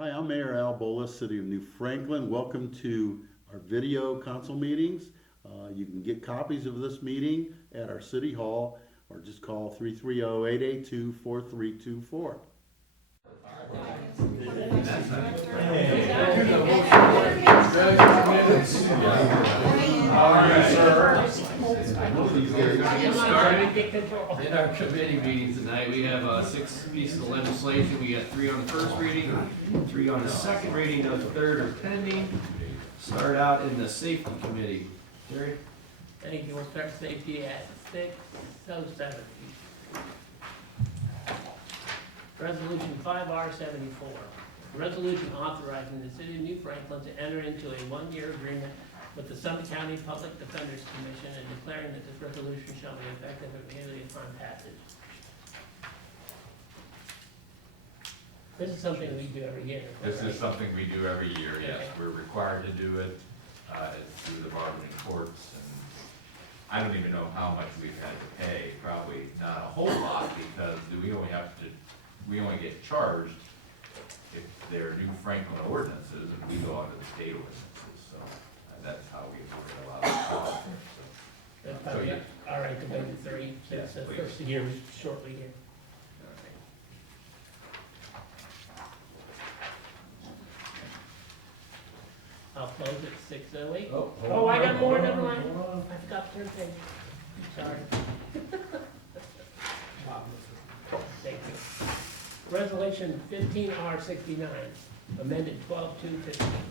Hi, I'm Mayor Al Bolas, City of New Franklin. Welcome to our video council meetings. You can get copies of this meeting at our City Hall or just call 330-882-4324. Get started in our committee meeting tonight. We have 6 pieces of legislation. We got 3 on the first reading, 3 on the second reading, those third are pending. Start out in the safety committee. Jerry? Thank you. We'll start safety at 6:07. Resolution 5R74. Resolution authorizing the City of New Franklin to enter into a 1-year agreement with the Summit County Public Defenders Commission and declaring that this resolution shall be effective immediately upon passage. This is something we do every year. This is something we do every year, yes. Okay. We're required to do it. It's through the bargaining courts, and I don't even know how much we've had to pay. Probably not a whole lot, because we only get charged if they're New Franklin ordinances, and we go on to the state ordinances, so that's how we work a lot of the costs. That's probably all right to wait to 3, since the Yes, first year is shortly here. I'll close at 6:08. Oh, I got more, never mind. I forgot to turn page. Sorry. Thank you. Resolution 15R69, amended 12/2/15.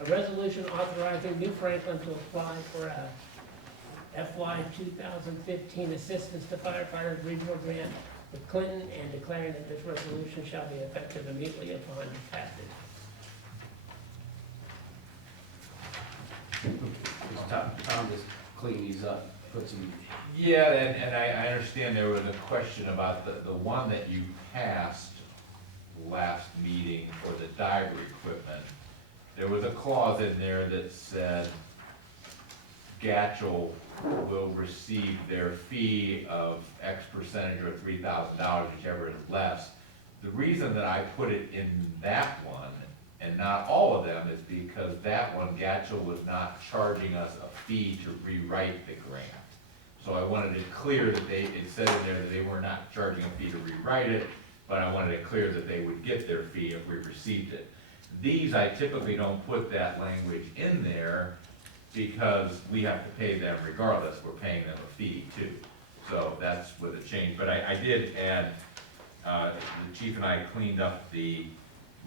A resolution authorizing New Franklin to apply for a FY 2015 Assistance to Firefighters Regional Grant with Clinton and declaring that this resolution shall be effective immediately upon passage. Tom just clean these up, put some. Yeah, and I understand there was a question about the one that you passed last meeting for the diver equipment. There was a clause in there that said Gatchel will receive their fee of X percentage or $3,000, whichever is less. The reason that I put it in that one and not all of them is because that one, Gatchel was not charging us a fee to rewrite the grant. So I wanted it clear that it said in there that they were not charging a fee to rewrite it, but I wanted it clear that they would get their fee if we received it. These, I typically don't put that language in there because we have to pay them regardless. We're paying them a fee too. So that's with a change. But I did add, the chief and I cleaned up the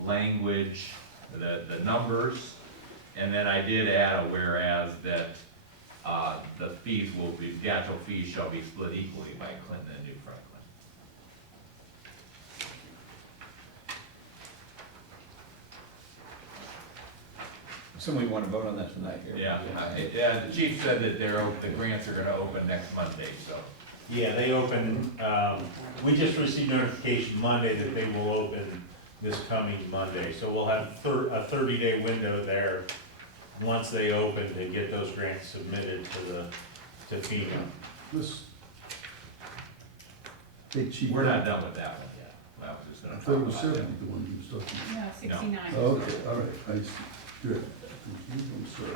language, the numbers, and then I did add a whereas that the fees will be, Gatchel fees shall be split equally by Clinton and New Franklin. Somebody want to vote on that tonight here? Yeah, the chief said that the grants are gonna open next Monday, so. Yeah, they open, we just received notification Monday that they will open this coming Monday. So we'll have a 30-day window there, once they open, to get those grants submitted to FEMA. This, hey, Chief. We're not done with that one yet. I was just I gonna thought it talk was about 70, that. the one you was talking No, 69. about. Okay, all right, I see. Good. I'm sorry.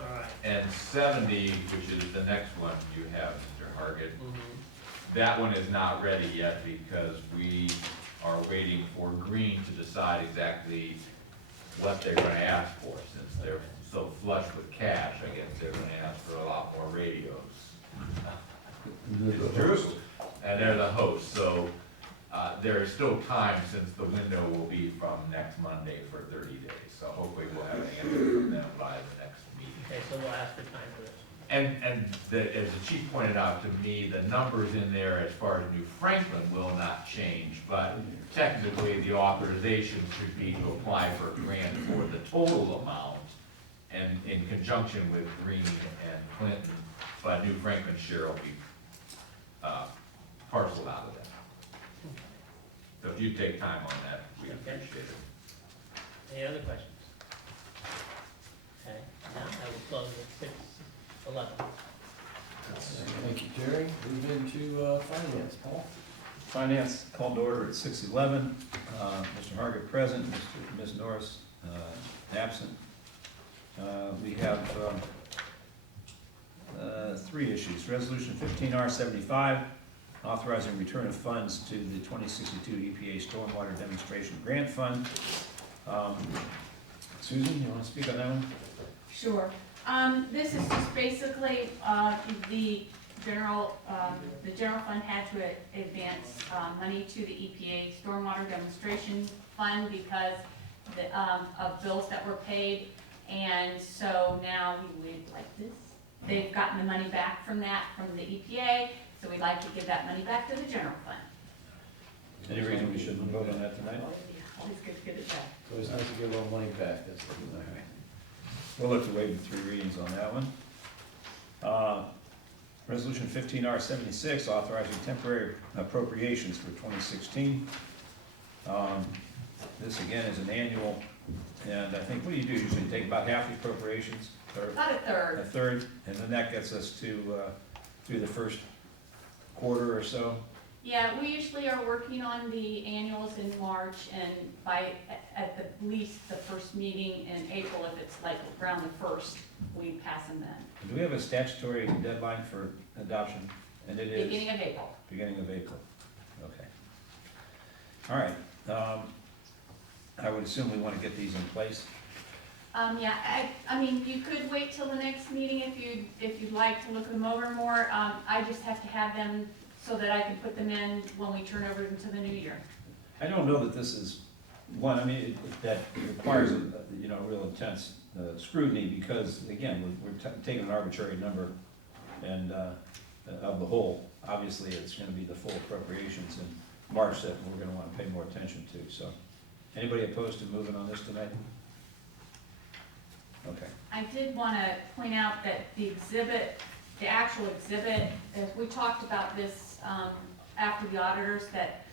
All right. And 70, which is the next one you have, Mr. Hargit, Mhm. that one is not ready yet because we are waiting for Green to decide exactly what they're gonna ask for. Since they're so flush with cash, I guess they're gonna ask for a lot more radios. It's true, and they're the host, so there is still time since the window will be from next Monday for 30 days. So hopefully we'll have an answer from them by the next meeting. Okay, so we'll ask for time for this. And as the chief pointed out to me, the numbers in there as far as New Franklin will not change, but technically the authorization should be to apply for a grant for the total amount and in conjunction with Green and Clinton, but New Franklin's share will be parceled out of that. So if you take time on that, we appreciate it. Any other questions? Okay, now I will close at 6:11. Thank you, Jerry. Move into finance, Paul. Finance called to order at 6:11. Mr. Hargit present, Ms. Norris absent. We have three issues. Resolution 15R75, authorizing return of funds to the 2062 EPA Stormwater Demonstration Grant Fund. Susan, you want to speak on that one? Sure. This is just basically, the general fund had to advance, money to the EPA Stormwater Demonstration Fund because of bills that were paid. And so now we'd like this. They've gotten the money back from the EPA, so we'd like to give that money back to the general fund. Any reason we shouldn't vote on that tonight? Always good to get it back. So it's nice to give a little money back, that's the thing. We'll have to waive the 3 readings on that one. Resolution 15R76, authorizing temporary appropriations for 2016. This again is an annual, and I think, what do you do? Usually take about half the appropriations, or About a third. a third, and then that gets us to, through the first quarter or so. Yeah, we usually are working on the annuals in March, and at the least, the first meeting in April, if it's like around the first, we pass them then. Do we have a statutory deadline for adoption? And it is? Beginning of April. Beginning of April, okay. All right, I would assume we want to get these in place. Yeah, I mean, you could wait till the next meeting if you'd like to look them over more. I just have to have them so that I can put them in when we turn over into the new year. I don't know that this is one, I mean, that requires, real intense scrutiny, because, again, we're taking an arbitrary number and, of the whole. Obviously, it's gonna be the full appropriations in March that we're gonna wanna pay more attention to, so. Anybody opposed to moving on this tonight? Okay. I did want to point out that the actual exhibit, as we talked about this after the auditors, that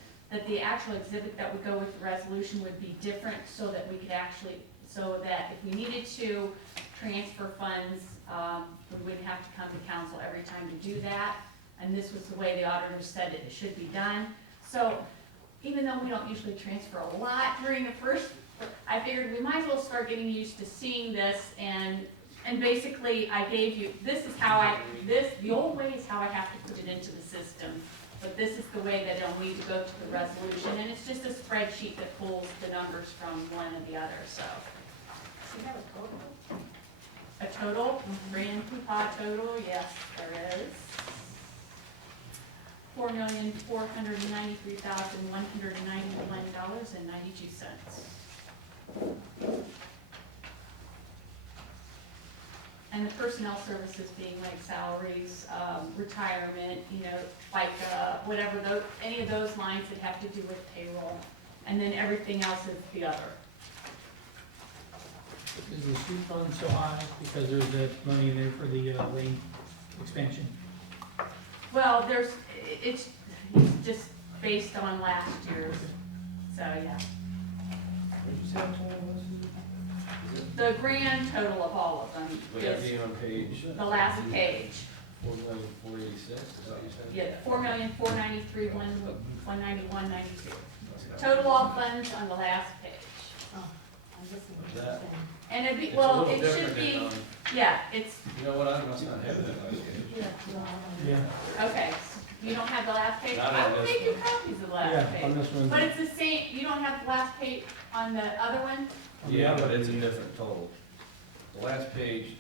the actual exhibit that would go with the resolution would be different, so that we could so that if we needed to transfer funds, we wouldn't have to come to council every time to do that. And this was the way the auditors said it should be done. So even though we don't usually transfer a lot during the first, I figured we might as well start getting used to seeing this, and basically I gave you, this is how the old way is how I have to put it into the system, but this is the way that it'll need to go to the resolution, and it's just a spreadsheet that pulls the numbers from one and the other, so. Do you have a total? A total, grand poobah total, yes, there is. $4,493,191.92. And the personnel services being like salaries, retirement, FICA, whatever, any of those lines that have to do with payroll. And then everything else is the other. Is the street fund so high because there's that money in there for the lane expansion? Well, it's just based on last year's, so yeah. What did you say the total was? The grand total of all of them Would that is be on page? the last page. 4,486, is that what you said? Yeah, $4,493,191.92. Total all funds on the last page. Is that? And it'd be, It's a well, little it should different be, than on- yeah, it's, You know what, I must not have that last page. Yeah. okay, you don't have the last page? Not on I will this make you one. copies of the last Yeah, on page. this one. But it's the same, you don't have the last page on the other one? Yeah, but it's a different total. The last page,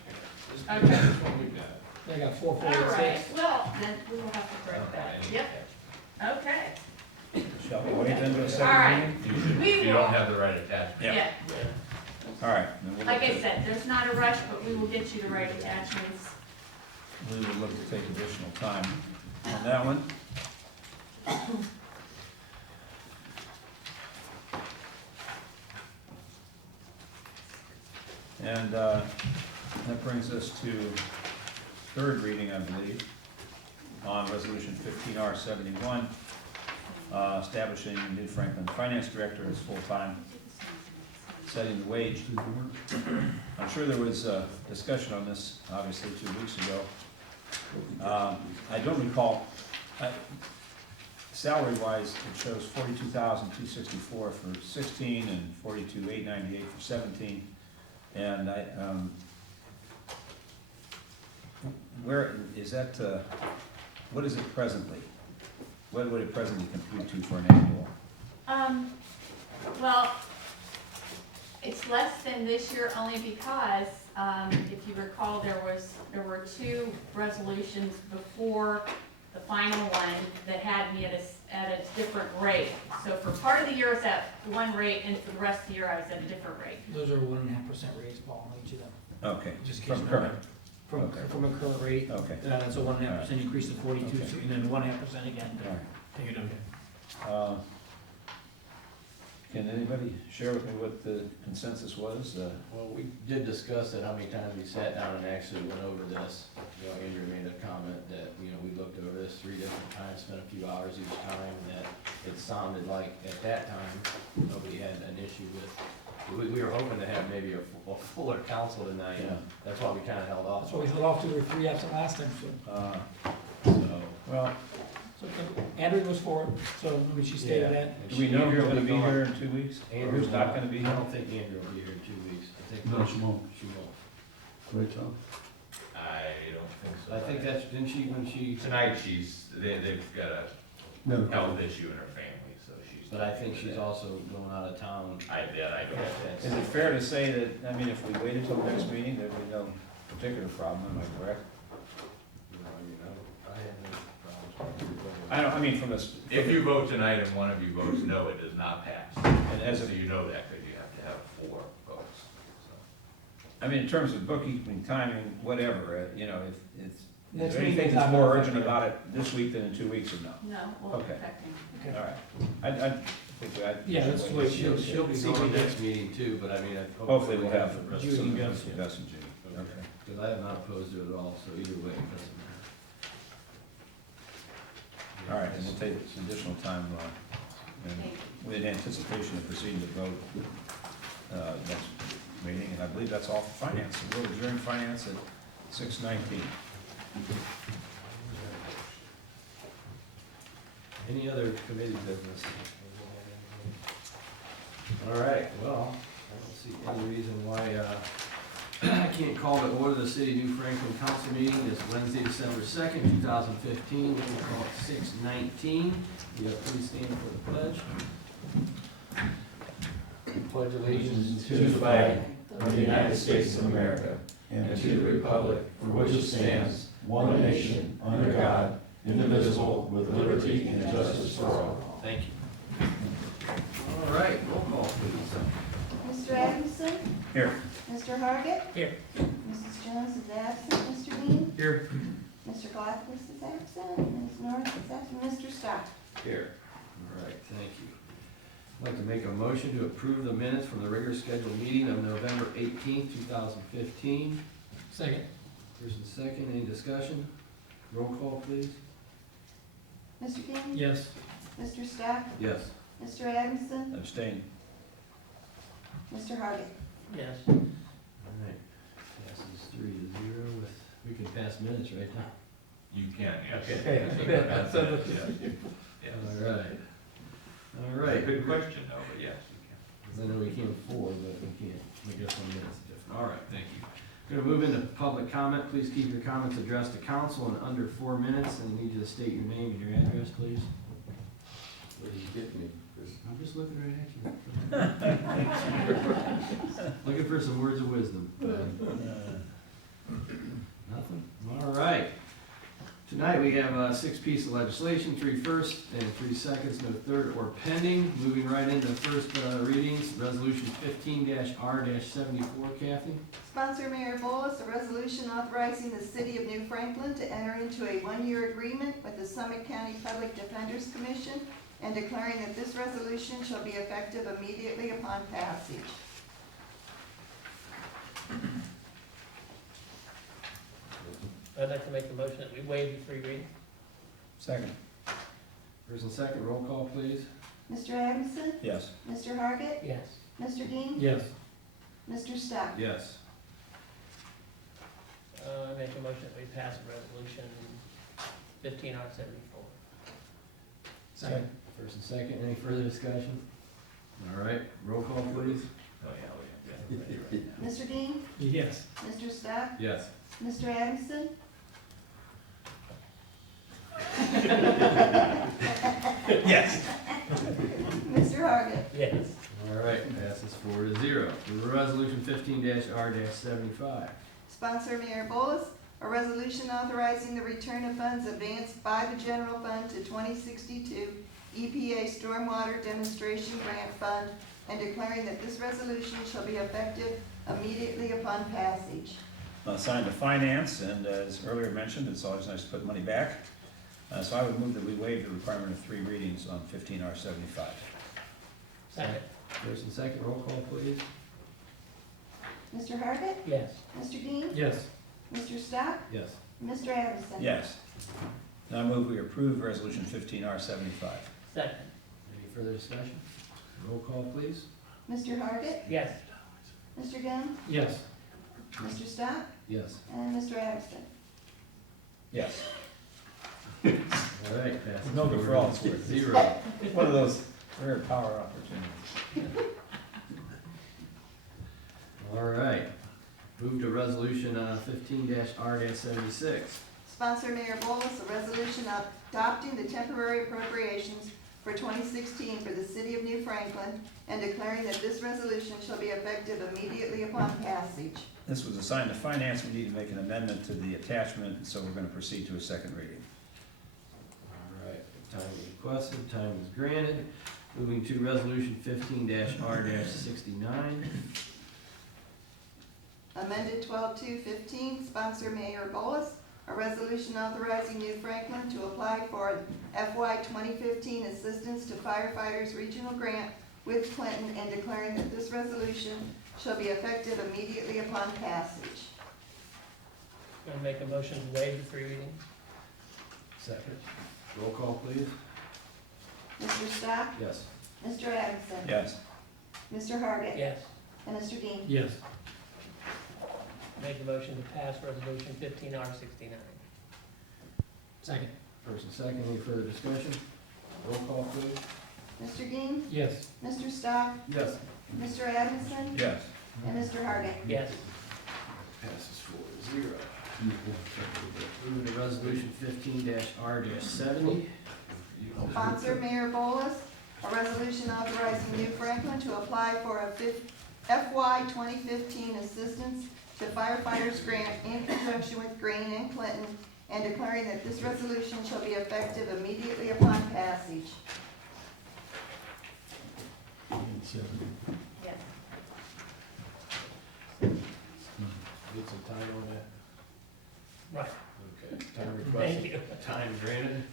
this Okay. this one we've got. They got All right, 446. well, then we will have to correct that. Yep, okay, Shall we wait then to a all second right. reading? We You don't will, have the right attachment. Yeah. yeah, All right. Then we'll like look I to- said, there's not a rush, but we will get you the right attachments. We will look to take additional time on that one. And that brings us to third reading, I believe, on resolution 15R71, establishing New Franklin Finance Director as full-time, setting the wage. I'm sure there was a discussion on this, obviously, 2 weeks ago. I don't recall, salary-wise, it shows 42,264 for 16 and 42,898 for 17. And where is that, what is it presently? What would it presently compute to for an annual? Well, it's less than this year only because, if you recall, there were two resolutions before the final one that had me at a different rate. So for part of the year, I was at one rate, and for the rest of the year, I was at a different rate. Those are 1.5% raise, Paul, on each of them. Okay, Just in case from you know current, From, Okay. from a current rate, okay. it's a 1.5% increase to 42, Okay. so- and then 1.5% again. All right. Take it okay. Can anybody share with me what the consensus was? Well, we did discuss it, how many times we sat down and actually went over this. You know, Andrew made a comment that, you know, we looked over this 3 different times, spent a few hours each time, that it sounded like at that time, nobody had an issue with. We were hoping to have maybe a fuller council tonight, Yeah. that's why we kinda held off. That's why we held off 2 or 3 absent last time, so. So, Well, So Andrew was for it, so, I mean, she stated Yeah. that. do we know who's gonna be here in 2 weeks? Or Andrew's who's not gonna be I here? don't think Andrew will be here in 2 weeks. I think No, she won't. She won't. Great job. I don't think so. I think that's, didn't she, when she, Tonight, they've got a No. health issue in her family, so she's. but I think she's also going out of town. I don't. That's- Is it fair to say that, I mean, if we waited till the next meeting, there'd be no particular problem, am I correct? You know, I have no problems. I don't, I mean, from a. If you vote tonight and one of you votes no, it does not pass. And as So a, you know that, because you have to have 4 votes, so. I mean, in terms of bookkeeping, timing, whatever, you know, if it's, is Next there meeting anything is that's not more gonna urgent affect about it this week than in 2 weeks or no? No, we'll Okay. affect him. Okay. All right. I think I. Yeah, that's the way it She'll, should. she'll be going next meeting too, but I mean, Hopefully we'll have the rest Judy of and them. Gus, yeah. Gus and Judy, okay. Because I am not opposed to it at all, so either way, it doesn't matter. All right, and we'll take some additional time, and Thank you. with anticipation of proceeding to vote, next meeting, and I believe that's all for finance. So we'll adjourn finance at 6:19. Any other committee business? All right, well, I don't see any reason why, I can't call to order the City of New Franklin Council meeting this Wednesday, December 2nd, 2015. We'll call it 6:19. You have please stand for the pledge. Pledge allegiance to the flag of the United States of America and to the republic for which it stands, one nation, under God, indivisible, with liberty and justice for all. Thank you. All right, roll call, please. Mr. Adamson? Here. Mr. Hargit? Here. Mrs. Jones is absent. Mr. Dean? Here. Mr. Gladys is absent. Ms. Norris is absent. Mr. Stock? Here. All right, thank you. I'd like to make a motion to approve the minutes from the regular scheduled meeting of November 18th, 2015. Second. First and second, any discussion? Roll call, please. Mr. Dean? Yes. Mr. Stock? Yes. Mr. Adamson? Abstain. Mr. Hargit? Yes. All right, passes 3-0 with, we can pass minutes right now. You can, yes. Okay. That's it, yes. Yes. All right. All Right, right. good question, though, but yes, you can. I know we can't afford, but we can't, I guess one minute's different. All right, thank you. Going to move into public comment. Please keep your comments addressed to council in under 4 minutes, and I need you to state your name and your address, please. What did you get me? I'm just looking right at you. Looking for some words of wisdom. Nothing? All right. Tonight, we have 6 pieces of legislation, 3 first and 3 seconds, no third or pending. Moving right into first readings, resolution 15-R-74, Kathy. Sponsor Mayor Bolus, a resolution authorizing the City of New Franklin to enter into a 1-year agreement with the Summit County Public Defenders Commission and declaring that this resolution shall be effective immediately upon passage. I'd like to make a motion that we waive the 3 readings. Second. First and second, roll call, please. Mr. Adamson? Yes. Mr. Hargit? Yes. Mr. Dean? Yes. Mr. Stock? Yes. I make a motion that we pass resolution 15R-74. Second. First and second, any further discussion? All right, roll call please. Oh, yeah, we have to. Mr. Dean? Yes. Mr. Stock? Yes. Mr. Adamson? Yes. Mr. Hargit? Yes. All right, passes 4-0. Resolution 15-R-75. Sponsor Mayor Bolus, a resolution authorizing the return of funds advanced by the general fund to 2062 EPA Stormwater Demonstration Grant Fund and declaring that this resolution shall be effective immediately upon passage. Signed to finance, and as earlier mentioned, it's always nice to put money back. So I would move that we waive the requirement of 3 readings on 15R-75. Second. First and second, roll call please. Mr. Hargit? Yes. Mr. Dean? Yes. Mr. Stock? Yes. Mr. Adamson? Yes. Now I move we approve resolution 15R-75. Second. Any further discussion? Roll call please. Mr. Hargit? Yes. Mr. Ginn? Yes. Mr. Stock? Yes. And Mr. Adamson? Yes. All right, passes No good for all it's worth. 4-0. It's one of those rare power opportunities. All right, move to resolution 15-R-76. Sponsor Mayor Bolus, a resolution adopting the temporary appropriations for 2016 for the city of New Franklin and declaring that this resolution shall be effective immediately upon passage. This was assigned to finance. We need to make an amendment to the attachment, and so we're going to proceed to a second reading. All right, time is requested, time is granted. Moving to resolution 15-R-69. Amended 12-2-15, sponsor Mayor Bolus, a resolution authorizing New Franklin to apply for FY 2015 Assistance to Firefighters Regional Grant with Clinton and declaring that this resolution shall be effective immediately upon passage. Gonna make a motion to waive the 3 readings? Second. Roll call please. Mr. Stock? Yes. Mr. Adamson? Yes. Mr. Hargit? Yes. And Mr. Dean? Yes. Make a motion to pass resolution 15-R-69. Second. First and second, any further discussion? Roll call please. Mr. Dean? Yes. Mr. Stock? Yes. Mr. Adamson? Yes. And Mr. Hargit? Yes. Passes 4-0. Moving to resolution 15-R-70. Sponsor Mayor Bolus, a resolution authorizing New Franklin to apply for a FY 2015 Assistance to Firefighters Grant in conjunction with Green and Clinton and declaring that this resolution shall be effective immediately upon passage. Yes. Need some time on that? Right. Okay, time Thank requested, you. time granted.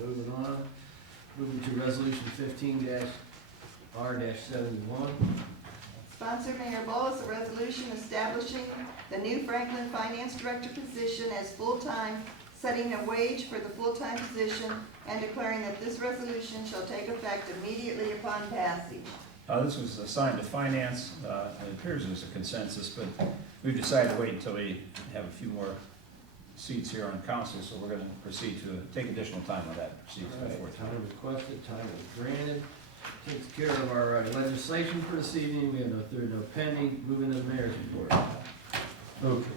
Moving on. Moving to resolution 15-R-71. Sponsor Mayor Bolus, a resolution establishing the New Franklin Finance Director position as full-time, setting a wage for the full-time position, and declaring that this resolution shall take effect immediately upon passage. This was assigned to finance. It appears there's a consensus, but we've decided to wait until we have a few more seats here on council, so we're going to proceed to take additional time on that. Proceed to All the right, fourth. time requested, time is granted. Takes care of our legislation for this evening. We have no third, no pending. Moving to the mayor's report. Okay.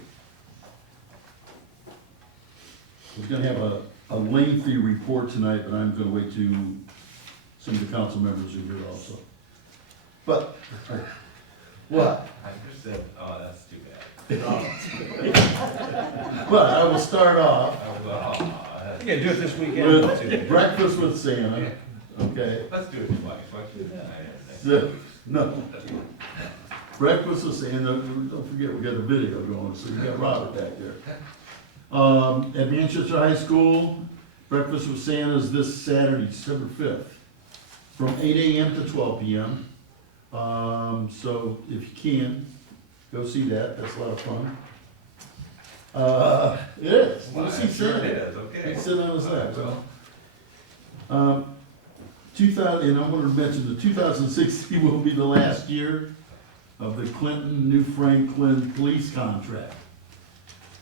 We're gonna have a lengthy report tonight, but I'm gonna wait till some of the council members are here also. But, what? I just said, oh, that's too bad. But I will start off You gotta do it this weekend. with breakfast with Santa, okay? Let's do it twice. Let's do it tonight. So, no. Breakfast with Santa, don't forget, we got the video going, so you got Robert back there. At Manchester High School, breakfast with Santa is this Saturday, December 5th, from 8 a.m. to 12 p.m. So if you can, go see that, that's a lot of fun. It is, Well, we'll see I'm sure Santa. it is, okay. He's sitting on his lap, so. 2000, and I wanted to mention, the 2016 will be the last year of the Clinton New Franklin police contract.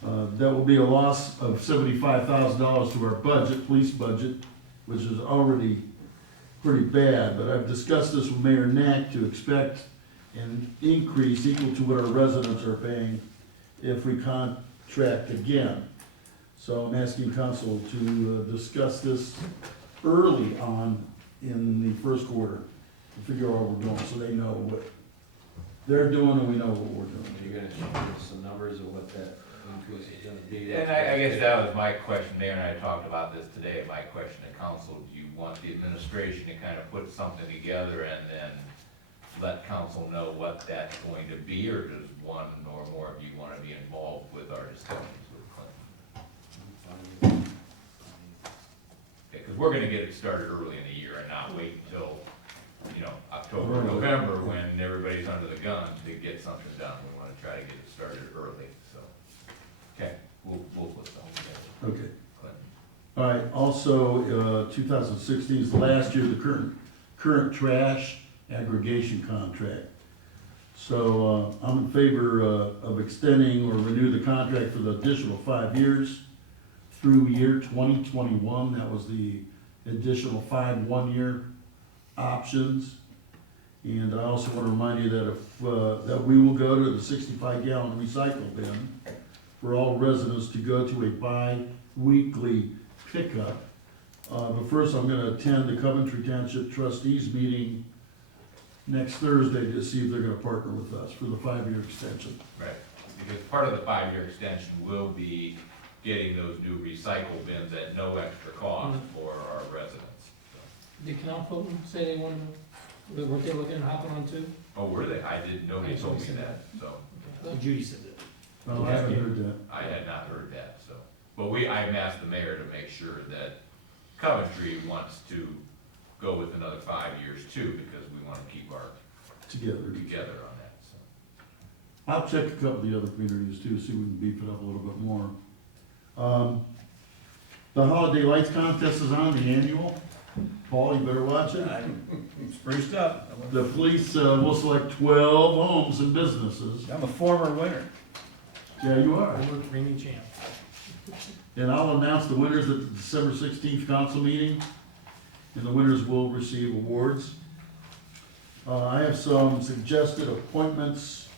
That will be a loss of $75,000 to our budget, police budget, which is already pretty bad, but I've discussed this with Mayor Knack to expect an increase equal to what our residents are paying if we contract again. So I'm asking council to discuss this early on in the first quarter, to figure out what we're doing, so they know what they're doing and we know what we're doing. You're gonna give us some numbers of what that increase is gonna be. And I guess that was my question, Mayor and I talked about this today, my question to council, do you want the administration to kind of put something together and then let council know what that's going to be, or does one or more of you want to be involved with our discussions with Clinton? Because we're gonna get it started early in the year and not wait until, you know, October, November, when everybody's under the gun to get something done. We wanna try to get it started early, so. Okay, we'll put something together. Okay. Clinton. All right, also, 2016 is the last year of the current trash aggregation contract. So, I'm in favor of extending or renew the contract for the additional 5 years through year 2021. That was the additional 5 one-year options. And I also want to remind you that that we will go to the 65-gallon recycle bin for all residents to go to a bi-weekly pickup. But first, I'm gonna attend the Coventry Township Trustees meeting next Thursday to see if they're gonna partner with us for the 5-year extension. Right, because part of the 5-year extension will be getting those new recycle bins at no extra cost for our residents. Did Canal Fulton say they wanted to, weren't they looking at hopping on too? Oh, were they? I didn't, nobody told me that, so. Judy said that. Well, I haven't heard that. I had not heard that, so. But I've asked the mayor to make sure that Coventry wants to go with another 5 years too, because we want to keep our Together. together on that, so. I'll check a couple of the other communities too, see if we can beef it up a little bit more. The Holiday Lights Contest is on, the annual. Paul, you better watch it. I'm spruced up. The police will select 12 homes and businesses. I'm a former winner. Yeah, you are. Former reigning champ. And I'll announce the winners at the December 16th council meeting, and the winners will receive awards. I have some suggested appointments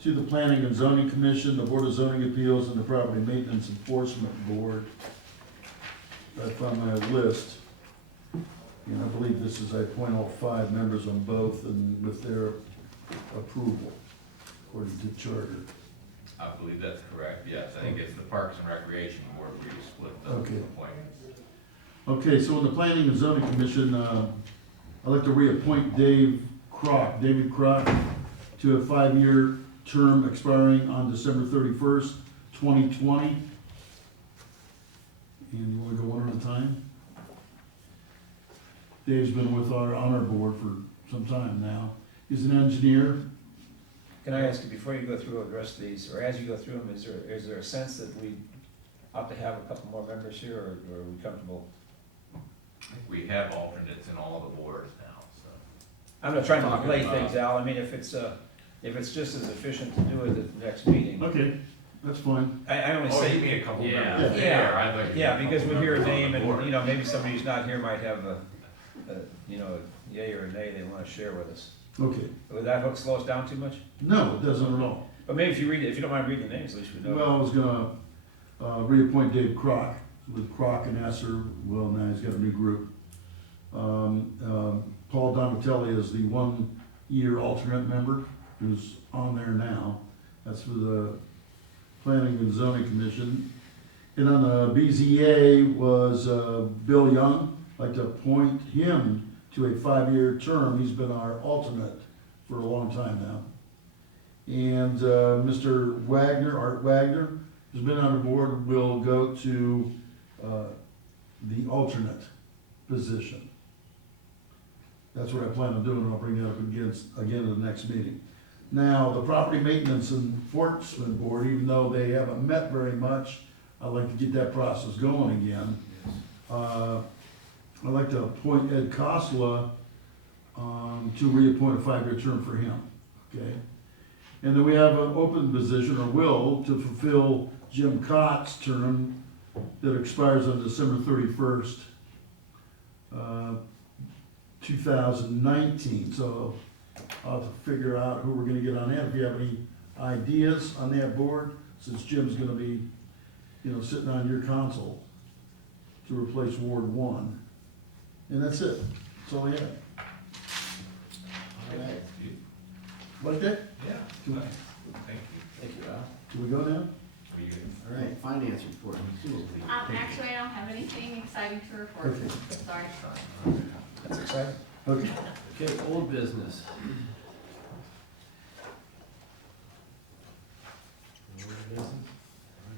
to the Planning and Zoning Commission, the Board of Zoning Appeals, and the Property Maintenance Enforcement Board. That's on my list. And I believe this is, I appoint all 5 members on both and with their approval, according to charter. I believe that's correct, yes. I think it's the Parks and Recreation Board where you split the Okay. appointments. Okay, so in the Planning and Zoning Commission, I'd like to reappoint David Crock to a 5-year term expiring on December 31st, 2020. And you wanna go one at a time? Dave's been on our board for some time now. He's an engineer. Can I ask you, before you go through the rest of these, or as you go through them, is there a sense that we ought to have a couple more members here, or are we comfortable? We have alternates in all the boards now, so. I'm not trying to Talking play about- things, Al, I mean, if it's just as efficient to do it at the next meeting. Okay, that's fine. I only Oh, you say, mean a couple Yeah. members Yeah. there? I thought you yeah, meant because we hear a couple name members on the and, you board. know, maybe somebody who's not here might have a yay or a nay they wanna share with us. Okay. Would that hook slow us down too much? No, it doesn't at all. But maybe if you don't mind reading the names, at least we know. Well, I was gonna reappoint Dave Crock, with Crock and Esser. Well, now he's got a new group. Paul Donatelli is the 1-year alternate member, who's on there now. That's for the Planning and Zoning Commission. And on the BZA was Bill Young. I'd like to appoint him to a 5-year term. He's been our alternate for a long time now. And Mr. Wagner, Art Wagner, who's been on the board, will go to the alternate position. That's what I plan on doing, and I'll bring that up again at the next meeting. Now, the Property Maintenance Enforcement Board, even though they haven't met very much, I'd like to get that process going again. I'd like to appoint Ed Kosla to reappoint a 5-year term for him, okay? And then we have an open position, or will, to fulfill Jim Cott's term that expires on December 31st, 2019, so I'll have to figure out who we're gonna get on that. If you have any ideas on that board, since Jim's gonna be, sitting on your council to replace Ward 1. And that's it, that's all I have. All right. Like that? Yeah, Do we- thank you. Thank you, Al. Do we go now? Are you- All right, finance report. Actually, I don't have anything exciting to report, Okay. sorry. That's exciting. Okay. Okay, old business.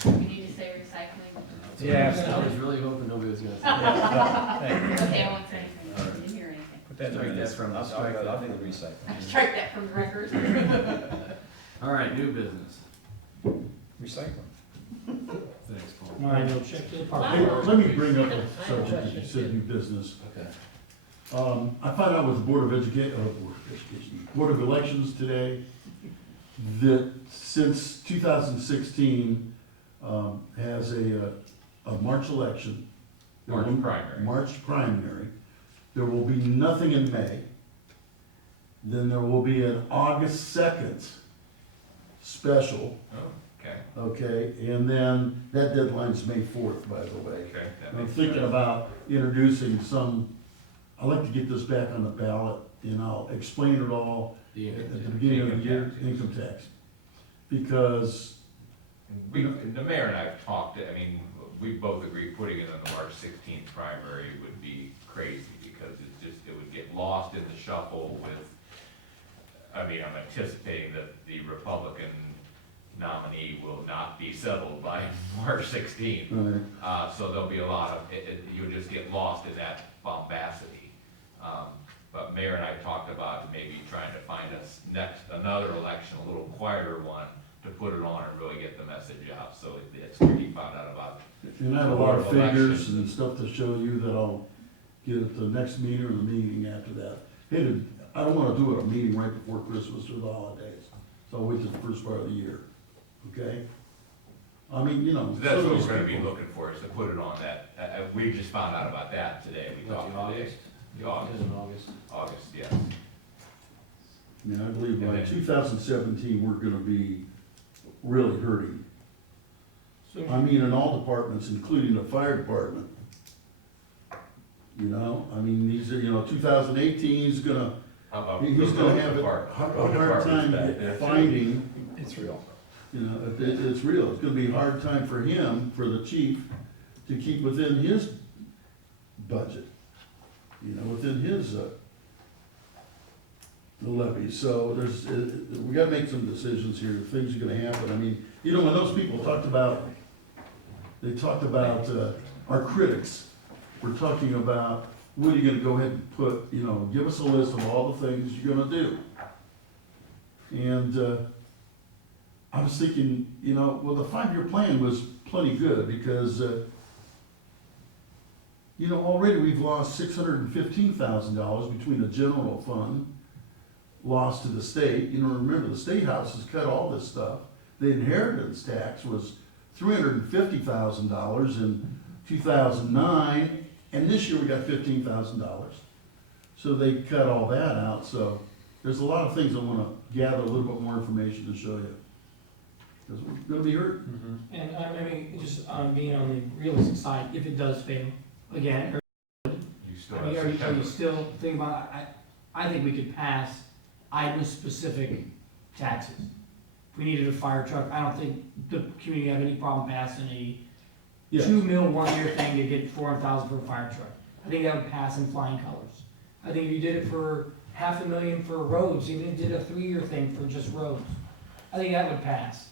We need to say recycling. Yeah. I was really hoping nobody was gonna say Thank you. Okay, I won't say anything, I didn't hear anything. Put that in the Strike that minutes. from the I'll strike that. do the recycling. Strike that from the record. that. All right, new business. Recycling. Thanks, Paul. All right, we'll check the Hey, park. let me bring up a subject that you said new business. Okay. I found out with the Board of Board of Elections today, that since 2016, has a March election. March primary. March primary. There will be nothing in May. Then there will be an August 2nd special, Oh, okay, okay? And then that deadline's May 4th, by the way. okay. that I'm makes thinking sense. about introducing I'd like to get this back on the ballot, and I'll explain it all The at the beginning of the year, income tax. Because, The mayor and I have talked, I mean, we both agree putting it on the March 16th primary would be crazy, because it would get lost in the shuffle with, I'm anticipating that the Republican nominee will not be settled by March 16th. So there'll be a lot of, you'll just get lost in that bombacity. But Mayor and I talked about maybe trying to find us another election, a little quieter one, to put it on and really get the message out, so it's where he found out about. and I have a lot of Board of figures Elections. and stuff to show you that I'll get at the next meeting or the meeting after that. Hey, I don't wanna do a meeting right before Christmas or the holidays, so I'll wait till the first part of the year, okay? So that's some of what these we're gonna be people- looking for, is to put it on that, we just found out about that today, we What, talked the today. August? The August, In August. August, yes. Yeah, I believe by And then- 2017, we're gonna be really hurting. So, In all departments, including the fire department. These are, 2018 is gonna, How about he's the gonna road have a department? hard Road department's time back there, too. finding, It's real. it's real. It's gonna be a hard time for him, for the chief, to keep within his budget. Within his, the levy. So we gotta make some decisions here. Things are gonna happen. When those people talked about, our critics. We're talking about, what are you gonna go ahead and put, give us a list of all the things you're gonna do. And, I was thinking, well, the 5-year plan was plenty good, because, already we've lost $615,000 between the general fund, lost to the state. Remember, the state house has cut all this stuff. The inheritance tax was $350,000 in 2009, and this year we got $15,000. So they cut all that out, so there's a lot of things I wanna gather a little bit more information to show you. Because we're gonna be hurt. and just on being on the realistic side, if it does fail, again, You still have are you September. still thinking about, I think we could pass item-specific taxes. If we needed a fire truck, I don't think the community have any problem passing a Yes. $2 million 1-year thing to get $400,000 for a fire truck. I think that would pass in flying colors. I think if you did it for $500,000 for roads, even if you did a 3-year thing for just roads, I think that would pass.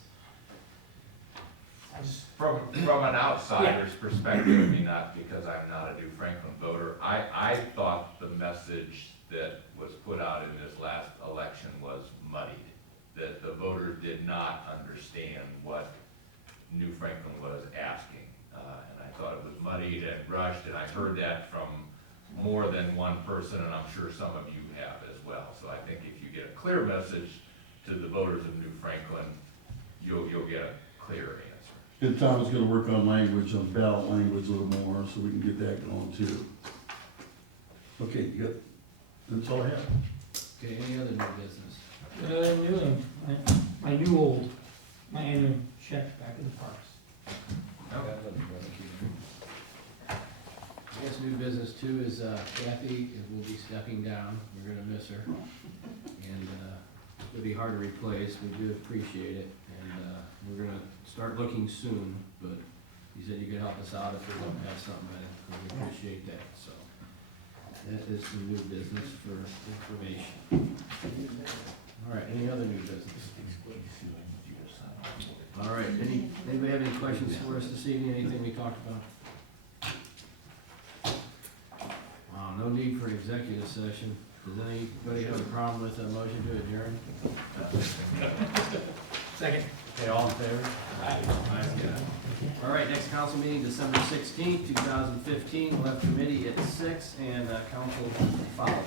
From an outsider's perspective, not because I'm not a New Franklin voter, I thought the message that was put out in this last election was muddied. That the voters did not understand what New Franklin was asking. And I thought it was muddied and rushed, and I heard that from more than one person, and I'm sure some of you have as well. So I think if you get a clear message to the voters of New Franklin, you'll get a clear answer. And Tom's gonna work on language, on ballot language a little more, so we can get that going too. Okay, good. That's all I have. Okay, any other new business? My new old, my annual check back in the parks. I guess new business too is Kathy will be stepping down, we're gonna miss her. And it'll be hard to replace, we do appreciate it, and we're gonna start looking soon, but you said you could help us out if we don't have something, we appreciate that, so. That is some new business for information. All right, any other new business? All right, anybody have any questions for us this evening, anything we talked about? No need for an executive session. Does anybody have a problem with a motion to adjourn? Second. Okay, all in favor? Aye. All right, next council meeting, December 16th, 2015. We'll have committee at 6 and council following.